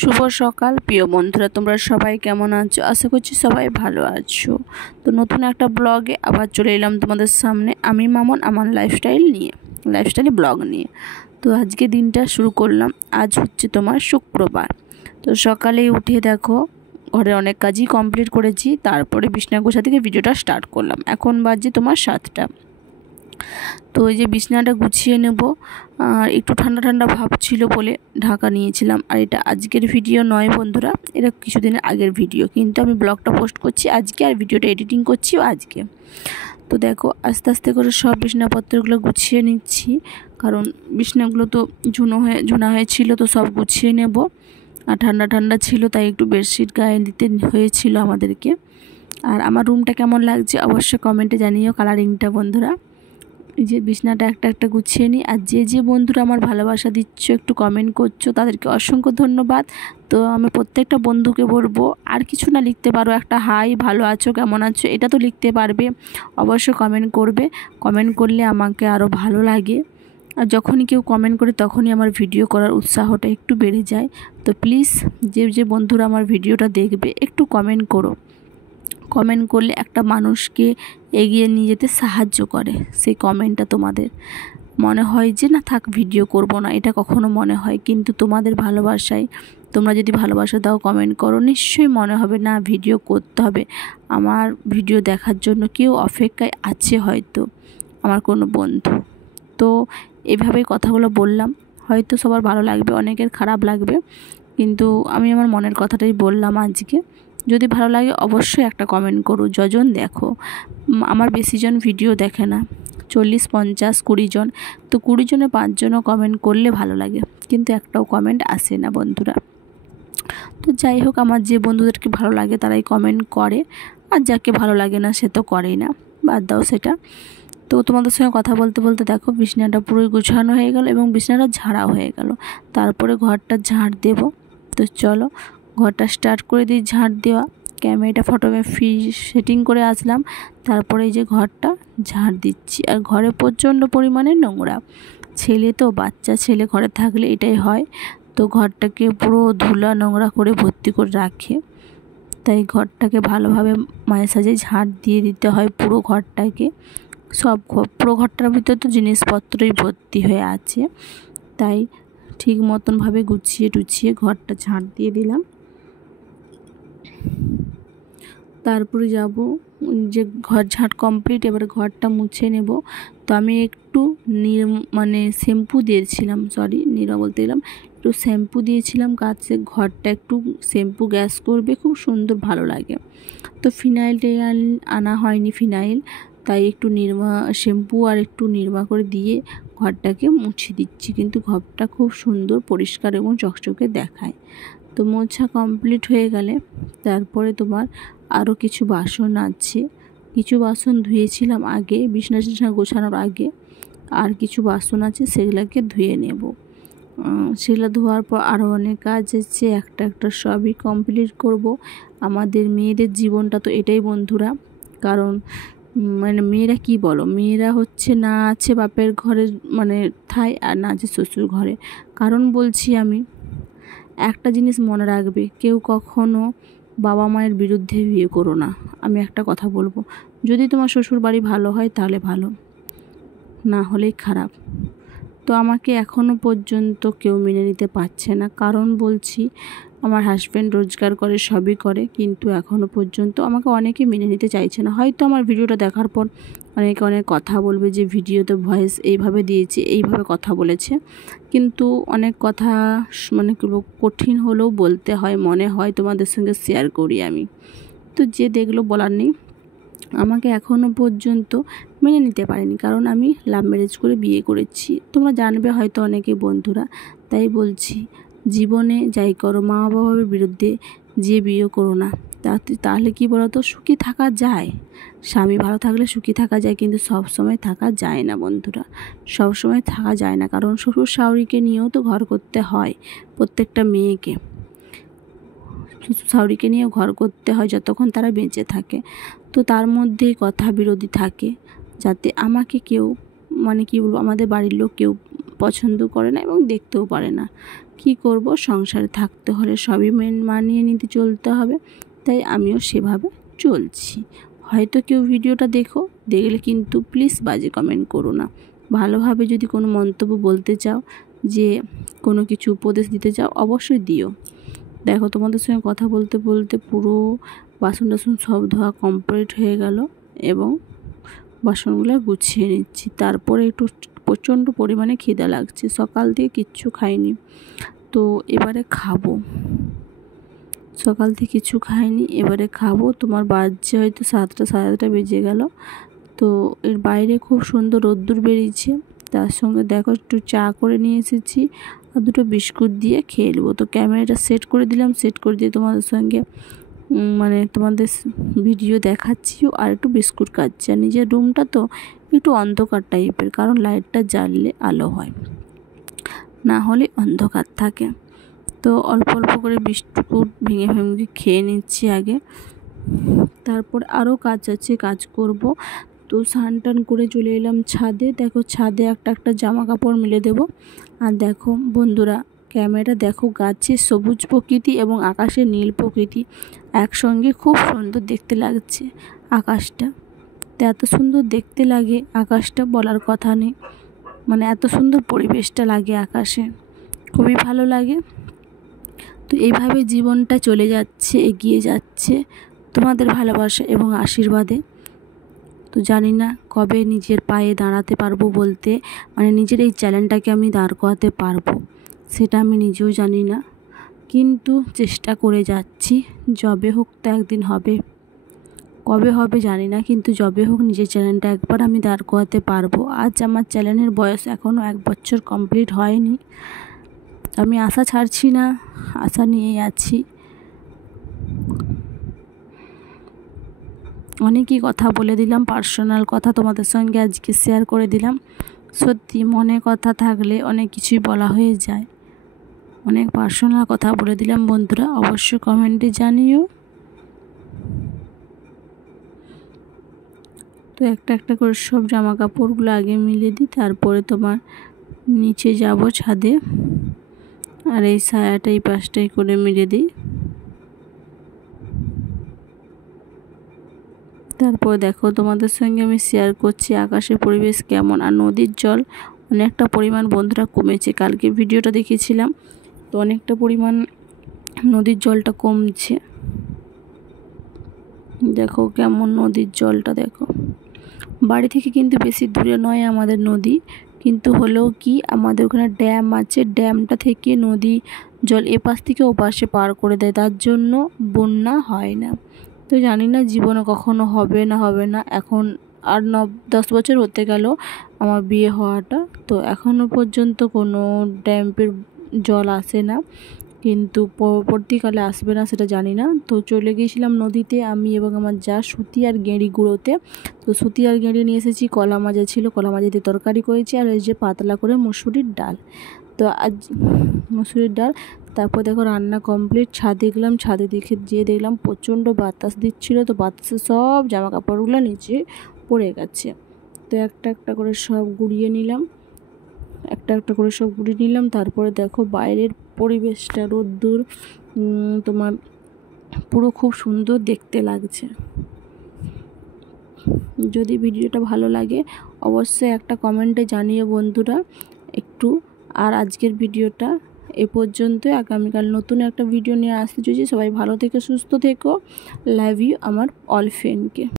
শুভ সকাল প্রিয় বন্ধুরা, তোমরা সবাই কেমন আছো? আশা করছি সবাই ভালো আছো। তো নতুন একটা ব্লগে আবার চলে এলাম তোমাদের সামনে। আমি মামন, আমার লাইফস্টাইল ব্লগ নিয়ে। তো আজকে দিনটা শুরু করলাম। আজ হচ্ছে তোমার শুক্রবার। তো সকালেই উঠে দেখো ঘরে অনেক কাজই কমপ্লিট করেছি, তারপরে বিছানা গোছা থেকে ভিডিওটা স্টার্ট করলাম। এখন বাজে তোমার 7টা। তো এই যে বিছানাটা গুছিয়ে নেব, আর একটু ঠান্ডা ঠান্ডা ভাব ছিল বলে ঢাকা নিয়েছিলাম। আর এটা আজকের ভিডিও নয় বন্ধুরা, এটা কিছুদিনের আগের ভিডিও, কিন্তু আমি ব্লগটা পোস্ট করছি আজকে আর ভিডিওটা এডিটিং করছি আজকে। তো দেখো আস্তে আস্তে করে সব বিছানাপত্রগুলো গুছিয়ে নিচ্ছি, কারণ বিছানাগুলো তো ঝুনা হয়েছিল, তো সব গুছিয়ে নেব। আর ঠান্ডা ঠান্ডা ছিল তাই একটু বেডশিট গায়ে দিতে হয়েছিল আমাদেরকে। আর আমার রুমটা কেমন লাগছে অবশ্যই কমেন্টে জানিও, কালারিংটা বন্ধুরা। এই যে বিছানাটা একটা একটা গুছিয়ে নিই। আর যে বন্ধুরা আমার ভালোবাসা দিচ্ছ, একটু কমেন্ট করছো, তাদেরকে অসংখ্য ধন্যবাদ। তো আমি প্রত্যেকটা বন্ধুকে বলবো, আর কিছু না লিখতে পারো, একটা হাই, ভালো আছো, কেমন আছো, এটা তো লিখতে পারবে। অবশ্যই কমেন্ট করবে। কমেন্ট করলে আমাকে আরও ভালো লাগে। আর যখনই কেউ কমেন্ট করে তখনই আমার ভিডিও করার উৎসাহটা একটু বেড়ে যায়। তো প্লিজ যে বন্ধুরা আমার ভিডিওটা দেখবে, একটু কমেন্ট করো। কমেন্ট করলে একটা মানুষকে এগিয়ে নিয়ে যেতে সাহায্য করে। সেই কমেন্টটা তোমাদের মনে হয় যে না থাক ভিডিও করব না, এটা কখনো মনে হয়, কিন্তু তোমাদের ভালোবাসায়, তোমরা যদি ভালোবাসা দাও, কমেন্ট করো, নিশ্চয়ই মনে হবে না ভিডিও করতে হবে। আমার ভিডিও দেখার জন্য কেউ অপেক্ষায় আছে, হয়তো আমার কোনো বন্ধু। তো এভাবেই কথাগুলো বললাম, হয়তো সবার ভালো লাগবে, অনেকের খারাপ লাগবে, কিন্তু আমি আমার মনের কথাটাই বললাম আজকে। যদি ভালো লাগে অবশ্যই একটা কমেন্ট করো। যজন দেখো, আমার বেশিজন ভিডিও দেখে না, 40, 50, 20 জন। তো 20 জনে 5 জনও কমেন্ট করলে ভালো লাগে, কিন্তু একটাও কমেন্ট আসে না বন্ধুরা। তো যাই হোক, আমার যে বন্ধুদেরকে ভালো লাগে তারাই কমেন্ট করে, আর যাকে ভালো লাগে না সে তো করেই না, বাদ দাও সেটা। তো তোমাদের সঙ্গে কথা বলতে বলতে দেখো বিছানাটা পুরোই গুছানো হয়ে গেল এবং বিছানাটা ঝাড়া হয়ে গেল। তারপরে ঘরটা ঝাড় দেব। তো চলো ঘরটা স্টার্ট করে দিই ঝাড় দেওয়া। ক্যামেরাটা ফটোমে সেটিং করে আসলাম, তারপরে এই যে ঘরটা ঝাড় দিচ্ছি। আর ঘরে প্রচণ্ড পরিমাণে নোংরা। ছেলে তো, বাচ্চা ছেলে ঘরে থাকলে এটাই হয়। তো ঘরটাকে পুরো ধুলা নোংরা করে ভর্তি করে রাখে, তাই ঘরটাকে ভালোভাবে মাঝে সাঝে ঝাড় দিয়ে দিতে হয় পুরো ঘরটাকে। পুরো ঘরটার ভিতরে তো জিনিসপত্রই ভর্তি হয়ে আছে, তাই ঠিক মতনভাবে গুছিয়ে টুছিয়ে ঘরটা ঝাড় দিয়ে দিলাম। তারপরে যাব, যে ঘর ঝাড় কমপ্লিট, এবার ঘরটা মুছে নেব। তো আমি একটু শ্যাম্পু দিয়েছিলাম, একটু শ্যাম্পু দিয়েছিলাম গাছে। ঘরটা একটু শ্যাম্পু গ্যাস করবে, খুব সুন্দর ভালো লাগে। তো ফিনাইলটাই আনা হয়নি, ফিনাইল, তাই একটু শ্যাম্পু আর একটু নিরমা করে দিয়ে ঘরটাকে মুছে দিচ্ছি। কিন্তু ঘরটা খুব সুন্দর পরিষ্কার এবং চকচকে দেখায়। তো মোছা কমপ্লিট হয়ে গেলে তারপরে তোমার আরও কিছু বাসন আছে। কিছু বাসন ধুয়েছিলাম আগে, বিছানা গোছানোর আগে, আর কিছু বাসন আছে সেগুলোকে ধুয়ে নেব। সেগুলো ধোয়ার পর আরও অনেক কাজ আছে, একটা একটা সবই কমপ্লিট করব। আমাদের মেয়েদের জীবনটা তো এটাই বন্ধুরা, কারণ মেয়েরা কি বলো, মেয়েরা হচ্ছে না আছে বাপের ঘরে ঠাঁই, আর না আছে শ্বশুর ঘরে। কারণ বলছি আমি, একটা জিনিস মনে রাখবে, কেউ কখনো বাবা মায়ের বিরুদ্ধে বিয়ে করো না। আমি একটা কথা বলবো, যদি তোমার শ্বশুর বাড়ি ভালো হয় তাহলে ভালো, না হলেই খারাপ। তো আমাকে এখনও পর্যন্ত কেউ মেনে নিতে পারছে না, কারণ বলছি আমার হাজব্যান্ড রোজগার করে, সবই করে, কিন্তু এখনও পর্যন্ত আমাকে অনেকে মেনে নিতে চাইছে না। হয়তো আমার ভিডিওটা দেখার পর অনেকে অনেক কথা বলবে যে ভিডিওতে ভয়েস এইভাবে দিয়েছে, এইভাবে কথা বলেছে, কিন্তু অনেক কথা কঠিন হলেও বলতে হয়, মনে হয় তোমাদের সঙ্গে শেয়ার করি আমি। তো যে দেখলো বলার নেই, আমাকে এখনও পর্যন্ত মেনে নিতে পারেনি, কারণ আমি লাভ ম্যারেজ করে বিয়ে করেছি। তোমরা জানবে হয়তো অনেকে বন্ধুরা, তাই বলছি জীবনে যাই করো, মা বাবার বিরুদ্ধে যে বিয়ে করো না। তাহলে কি বলো তো, সুখী থাকা যায়। স্বামী ভালো থাকলে সুখী থাকা যায়, কিন্তু সব সময় থাকা যায় না বন্ধুরা, সব সময় থাকা যায় না। কারণ শ্বশুর শাশুড়িকে নিয়েও তো ঘর করতে হয়, প্রত্যেকটা মেয়েকে শ্বশুর শাশুড়িকে নিয়েও ঘর করতে হয় যতক্ষণ তারা বেঁচে থাকে। তো তার মধ্যেই কথা বিরোধী থাকে, যাতে আমাকে কেউ কি বলবো, আমাদের বাড়ির লোক কেউ পছন্দ করে না এবং দেখতেও পারে না। কি করব, সংসারে থাকতে হলে সবই মানিয়ে নিতে চলতে হবে, তাই আমিও সেভাবে চলছি। হয়তো কেউ ভিডিওটা দেখলে কিন্তু প্লিজ বাজে কমেন্ট করো না। ভালোভাবে যদি কোনো মন্তব্য বলতে চাও, যে কোনো কিছু উপদেশ দিতে চাও, অবশ্যই দিও। দেখো তোমাদের সঙ্গে কথা বলতে বলতে পুরো বাসন টাসন সব ধোয়া কমপ্লিট হয়ে গেল এবং বাসনগুলো গুছিয়ে নিচ্ছি। তারপরে একটু প্রচণ্ড পরিমাণে খিদে লাগছে, সকাল থেকে কিচ্ছু খাইনি, তো এবারে খাবো। সকাল থেকে কিছু খাইনি, এবারে খাবো। তোমার বাজছে হয়তো 7টা, সাড়ে 7টা বেজে গেল। তো এর বাইরে খুব সুন্দর রোদ্দুর বেরিয়েছে, তার সঙ্গে দেখো একটু চা করে নিয়ে এসেছি আর দুটো বিস্কুট দিয়ে খেয়ে নেবো। তো ক্যামেরাটা সেট করে দিলাম, সেট করে দিয়ে তোমাদের সঙ্গে তোমাদের ভিডিও দেখাচ্ছিও আর একটু বিস্কুট খাচ্ছি। আর নিজের রুমটা তো একটু অন্ধকার টাইপের, কারণ লাইটটা জ্বাললে আলো হয়, না হলে অন্ধকার থাকে। তো অল্প অল্প করে বিস্কুট ভেঙে ভেঙে খেয়ে নিচ্ছি আগে, তারপর আরও কাজ আছে, কাজ করব। তো স্নান টান করে চলে এলাম ছাদে। দেখো ছাদে একটা জামা কাপড় মেলে দেবো। আর দেখো বন্ধুরা, ক্যামেরা দেখো, গাছের সবুজ প্রকৃতি এবং আকাশের নীল প্রকৃতি একসঙ্গে খুব সুন্দর দেখতে লাগছে আকাশটা। তো এত সুন্দর দেখতে লাগে আকাশটা, বলার কথা নেই। এত সুন্দর পরিবেশটা লাগে আকাশে, খুবই ভালো লাগে। তো এইভাবে জীবনটা চলে যাচ্ছে, এগিয়ে যাচ্ছে তোমাদের ভালোবাসা এবং আশীর্বাদে। তো জানি না কবে নিজের পায়ে দাঁড়াতে পারবো, বলতে নিজের এই চ্যালেঞ্জটাকে আমি দাঁড় করাতে পারবো, সেটা আমি নিজেও জানি না, কিন্তু চেষ্টা করে যাচ্ছি। যবে হোক তো একদিন হবে, কবে হবে জানি না, কিন্তু যবে হোক নিজের চ্যালেঞ্জটা একবার আমি দাঁড় করাতে পারবো। আজ আমার চ্যালেঞ্জের বয়স এখনও 1 বছর কমপ্লিট হয়নি। আমি আশা ছাড়ছি না, আশা নিয়েই আছি। অনেকই কথা বলে দিলাম, পার্সোনাল কথা তোমাদের সঙ্গে আজকে শেয়ার করে দিলাম। সত্যি মনে কথা থাকলে অনেক কিছুই বলা হয়ে যায়। অনেক পার্সোনাল কথা বলে দিলাম বন্ধুরা, অবশ্যই কমেন্টে জানিও। তো একটা করে সব জামা কাপড়গুলো আগে মিলে দিই, তারপরে তোমার নিচে যাব ছাদে। আর এই সায়াটা এই পাশটাই করে মিলে দিই। তারপর দেখো তোমাদের সঙ্গে আমি শেয়ার করছি আকাশের পরিবেশ কেমন। আর নদীর জল অনেকটা পরিমাণ বন্ধুরা কমেছে, কালকে ভিডিওটা দেখেছিলাম, তো অনেকটা পরিমাণ নদীর জলটা কমছে। দেখো কেমন নদীর জলটা, দেখো বাড়ি থেকে কিন্তু বেশি দূরে নয় আমাদের নদী, কিন্তু হলেও কি আমাদের ওখানে ড্যাম আছে, ড্যামটা থেকে নদী জল এপাশ থেকে ওপাশে পার করে দেয়, তার জন্য বন্যা হয় না। তো জানি না জীবনে কখনো হবে না। এখন আর 9-10 বছর হতে গেল আমার বিয়ে হওয়াটা, তো এখনও পর্যন্ত কোনো ড্যামের জল আসে না, কিন্তু পরবর্তীকালে আসবে না সেটা জানি না। তো চলে গিয়েছিলাম নদীতে আমি এবং আমার যা সুতি আর গেঁড়ি গুঁড়োতে। তো সুতি আর গেঁড়ি নিয়ে এসেছি, কলা মাজা ছিল, কলা মাজা দিয়ে তরকারি করেছি, আর এই যে পাতলা করে মসুরির ডাল। তো আজ মসুরির ডাল। তারপর দেখো রান্না কমপ্লিট, ছাদে গেলাম, ছাদে যেয়ে দেখলাম প্রচণ্ড বাতাস দিচ্ছিল, তো বাতাসে সব জামা কাপড়গুলো নিচে পড়ে গেছে। তো একটা করে সব গুঁড়িয়ে নিলাম, একটা করে সব গুঁড়িয়ে নিলাম। তারপরে দেখো বাইরের পরিবেশটা, রোদ্দুর তোমার পুরো খুব সুন্দর দেখতে লাগছে। যদি ভিডিওটা ভালো লাগে অবশ্যই একটা কমেন্টে জানিও বন্ধুরা একটু। আর আজকের ভিডিওটা এ পর্যন্তই, আগামীকাল নতুন একটা ভিডিও নিয়ে আসতে চলেছি। সবাই ভালো থেকো, সুস্থ থেকো। লাভ ইউ আমার অল ফ্রেন্ডকে।